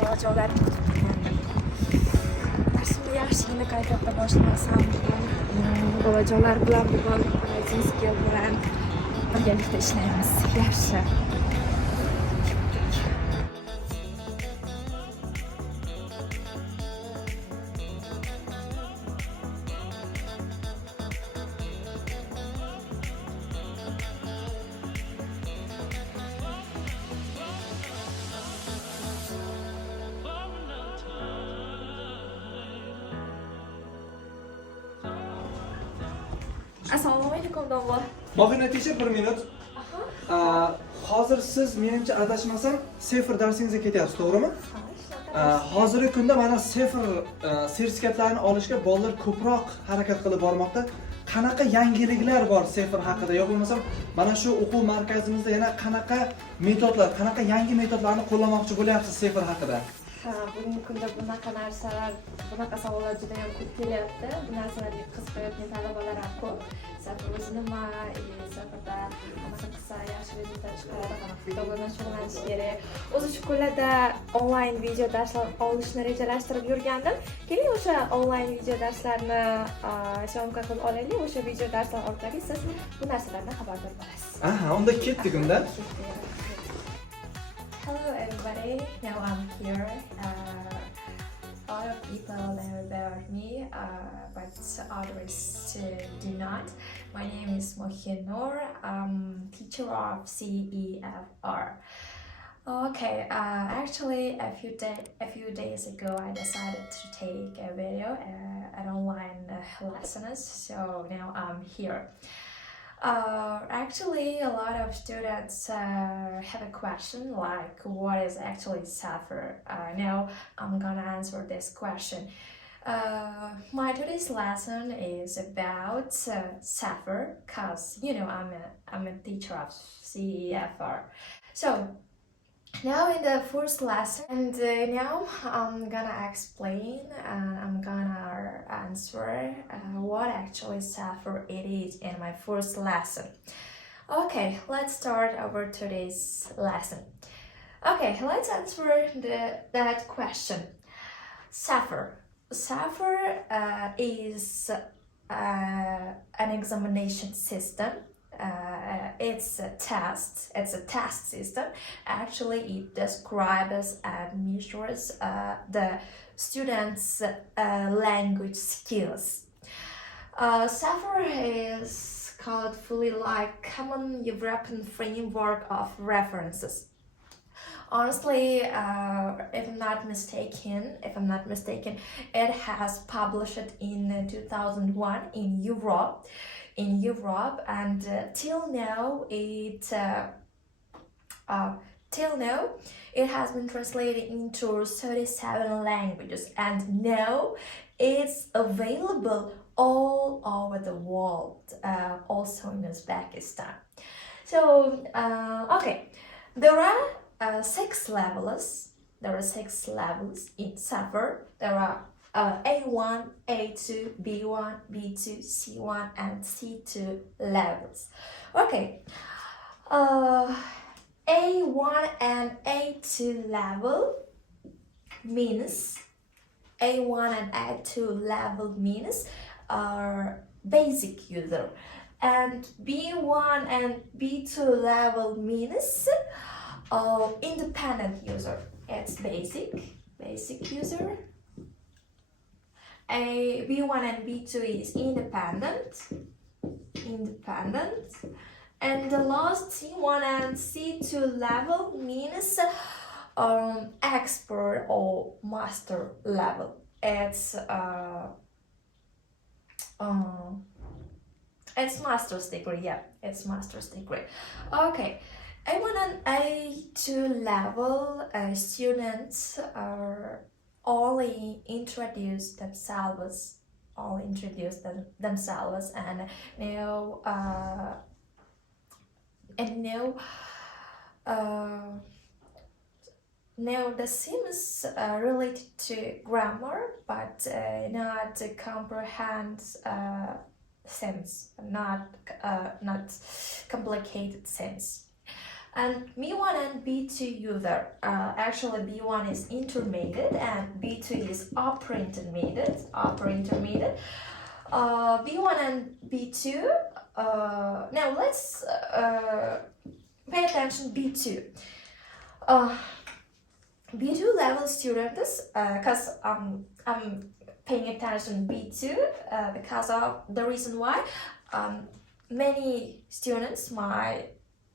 bolajonlar darsimni yaxshigina kayfiyatda boshlamasam bolajonlar bilan bugun skill bilan birgalikda ishlaymiz. Yaxshi. Assalomu alaykum domla. Mokhinur teacher 1 minut. Hozir siz menimcha adashmasam Cefr darsingizga ketyapsiz, to'g'rimi? Hozirgi kunda mana Cefr sertifikatlarini olishga bolalar ko'proq harakat qilib bormoqda. Qanaqa yangiliklar bor Cefr haqida? Yo'q bo'lmasam mana shu o'quv markazimizda yana qanaqa metodlar, qanaqa yangi metodlarni qo'llamoqchi bo'lyapsiz Cefr haqida? Bugungi kunda bunaqa narsalar, bunaqa savollar juda ham ko'p kelyapti. Bu narsalarga qiziqayotgan talabalar ham ko'p. Cefr o'zi nima, Cefrda qanaqa qilsa yaxshi rezultat chiqadi, qanaqa bilan shug'ullanish kerak. O'zi shu kunlarda onlayn video darslar olishni rejalashtirib yurgandim. Keling o'sha onlayn video darslarni syomka qilib olaylik. O'sha video darslar orqali siz bu narsalardan xabardor bo'lasiz. Aha, unda ketdik unda. Hello everybody, now I'm here. A lot of people know about me, but others do not. My name is Mokhinur. I'm teacher of Cefr. Okay, actually a few days ago I decided to take a video at online lessons, so now I'm here. Actually, a lot of students have a question like, what is actually Cefr? Now I'm gonna answer this question. My today's lesson is about Cefr, cause you know I'm a teacher of Cefr. So now in the first lesson, and now I'm gonna explain and I'm gonna answer what actually Cefr it is in my first lesson. Okay, let's start our today's lesson. Okay, let's answer that question. Cefr is an examination system. It's a test system. Actually, it describes and measures the students' language skills. Cefr is called fully like common European framework of references. Honestly, if I'm not mistaken, it has published in 2001 in Europe, and till now it has been translated into 37 languages, and now it's available all over the world, also in Uzbekistan. So okay, there are 6 levels. There are 6 levels in Cefr. There are A1, A2, B1, B2, C1, and C2 levels. Okay, A1 and A2 level means basic user, and B1 and B2 level means independent user. It's basic user. B1 and B2 is independent, and the last C1 and C2 level means expert or master level. It's master's degree. Yeah, it's master's degree. Okay. A1 and A2 level students are only introduce themselves, and now the seems related to grammar, but not comprehend sense, not complicated sense. And B1 and B2 user. Actually, B1 is intermediate and B2 is upper intermediate. B1 and B2. Now let's pay attention B2. B2 level students, because I'm paying attention B2 because of the reason why many students, my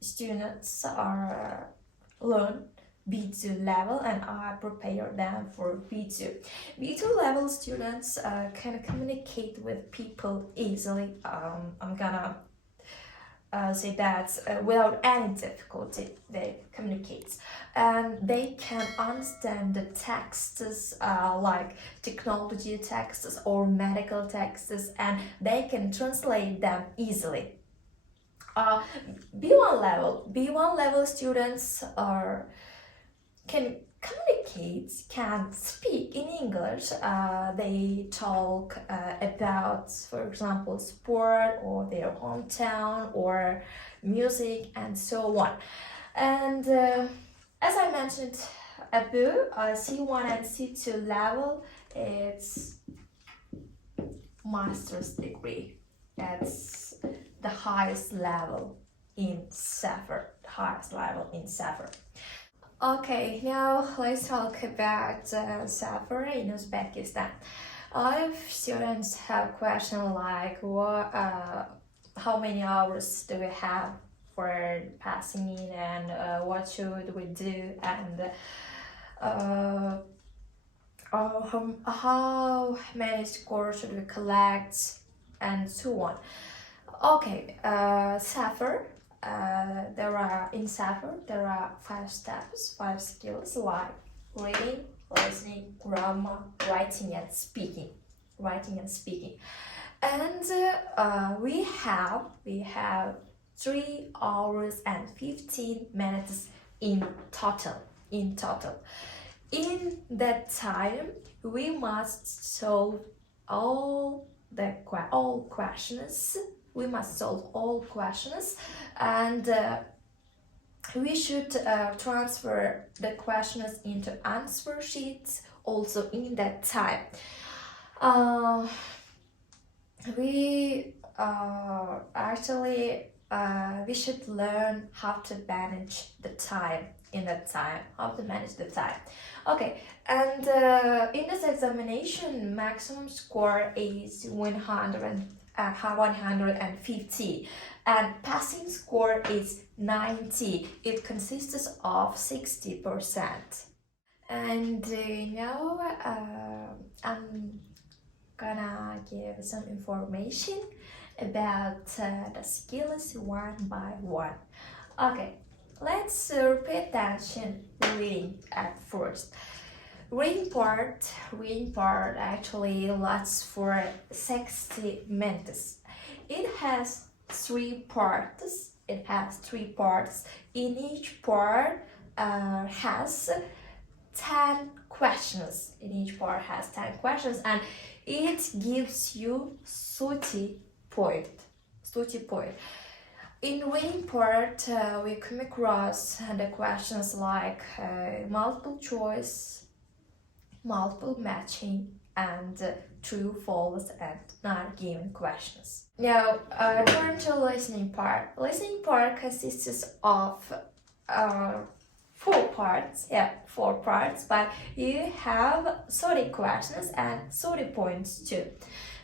students are learn B2 level and I prepare them for B2. B2 level students can communicate with people easily. I'm gonna say that without any difficulty they communicate, and they can understand the texts like technology texts or medical texts, and they can translate them easily. B1 level students can communicate, can speak in English. They talk about, for example, sport or their hometown or music and so on. And as I mentioned above, C1 and C2 level, it's master's degree. That's the highest level in Cefr. Okay, now let's talk about Cefr in Uzbekistan. A lot of students have questions like how many hours do we have for passing in, and what should we do, and how many scores should we collect, and so on. Okay, Cefr. In Cefr, there are 5 steps, 5 skills like reading, listening, grammar, writing and speaking. And we have 3 hours and 15 minutes in total. In that time, we must solve all questions. We must solve all questions, and we should transfer the questions into answer sheets also in that time. We should learn how to manage the time in that time. Okay, and in this examination, maximum score is 150 and passing score is 90. It consists of 60%. And now I'm gonna give some information about the skills one by one. Okay, let's pay attention reading at first. Reading part actually lasts for 60 minutes. It has 3 parts. In each part has 10 questions. And it gives you 30 points. In reading part, we come across the questions like multiple choice, multiple matching, and true, false, and not given questions. Now, turn to listening part. Listening part consists of 4 parts. But you have 30 questions and 30 points too.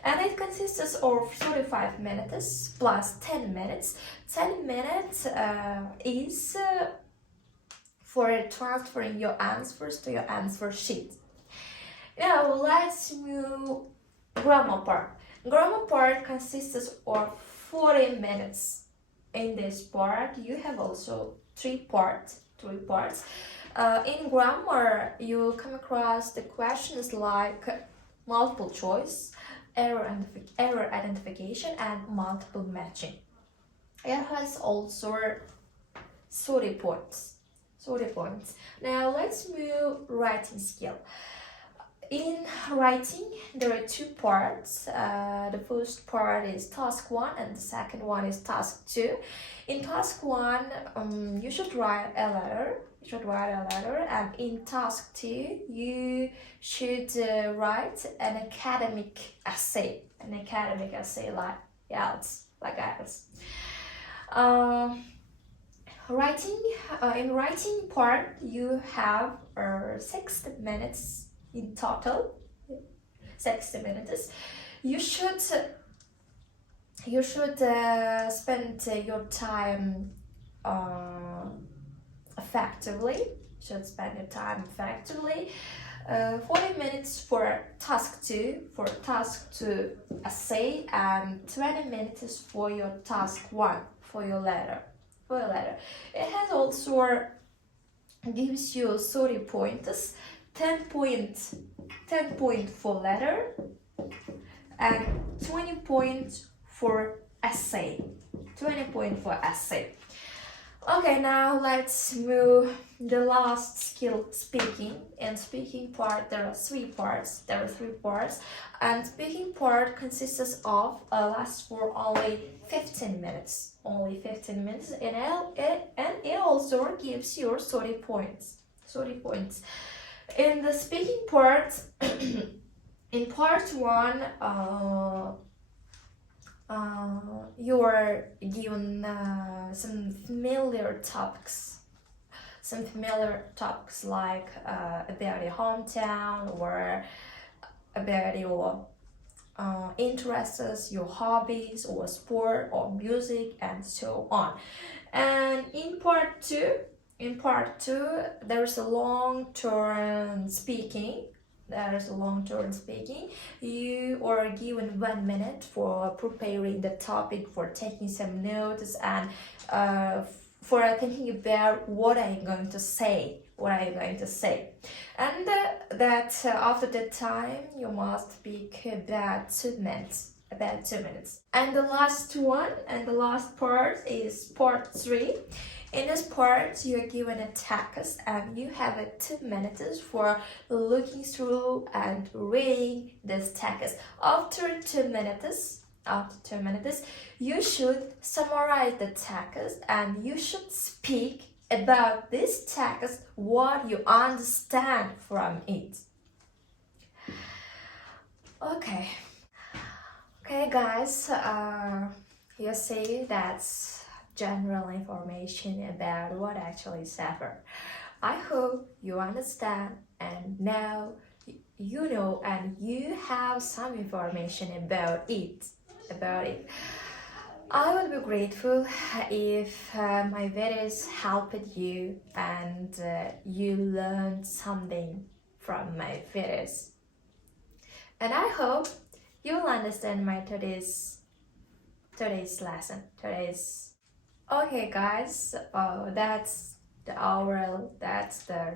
And it consists of 35 minutes plus 10 minutes. 10 minutes is for transferring your answers to your answer sheet. Now let's move grammar part. Grammar part consists of 40 minutes. In this part, you have also 3 parts. In grammar, you come across the questions like multiple choice, error identification, and multiple matching. It has also 30 points. Now let's move writing skill. In writing, there are two parts. The first part is task 1 and the second one is task 2. In task 1, you should write a letter. And in task 2, you should write an academic essay. Like else. In writing part, you have 60 minutes in total. 60 minutes. You should spend your time effectively. 40 minutes for task 2 essay, and 20 minutes for your task 1 for your letter. It has also gives you 30 points, 10 points for letter and 20 points for essay. Okay, now let's move the last skill, speaking. In speaking part, there are three parts. And speaking part consists of lasts for only 15 minutes. And it also gives you 30 points. In the speaking part, in part 1, you are given some familiar topics like about your hometown or about your interests, your hobbies or sport or music and so on. And in part 2, there's a long-term speaking. You are given 1 minute for preparing the topic, for taking some notes, and for thinking about what are you going to say. And that after that time, you must speak about 2 minutes. And the last part is part 3. In this part, you are given a text and you have 2 minutes for looking through and reading this text. After 2 minutes, you should summarize the text and you should speak about this text, what you understand from it. Okay guys, you see that's general information about what actually Cefr. I hope you understand and now you know and you have some information about it. I would be grateful if my videos helped you and you learned something from my videos. And I hope you'll understand my today's lesson. Okay guys, that's the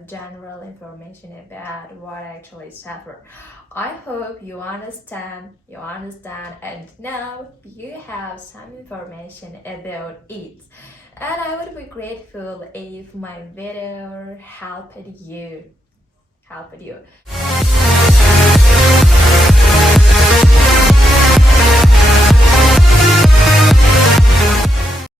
general information about what actually Cefr. I hope you understand and now you have some information about it. And I would be grateful if my video helped you.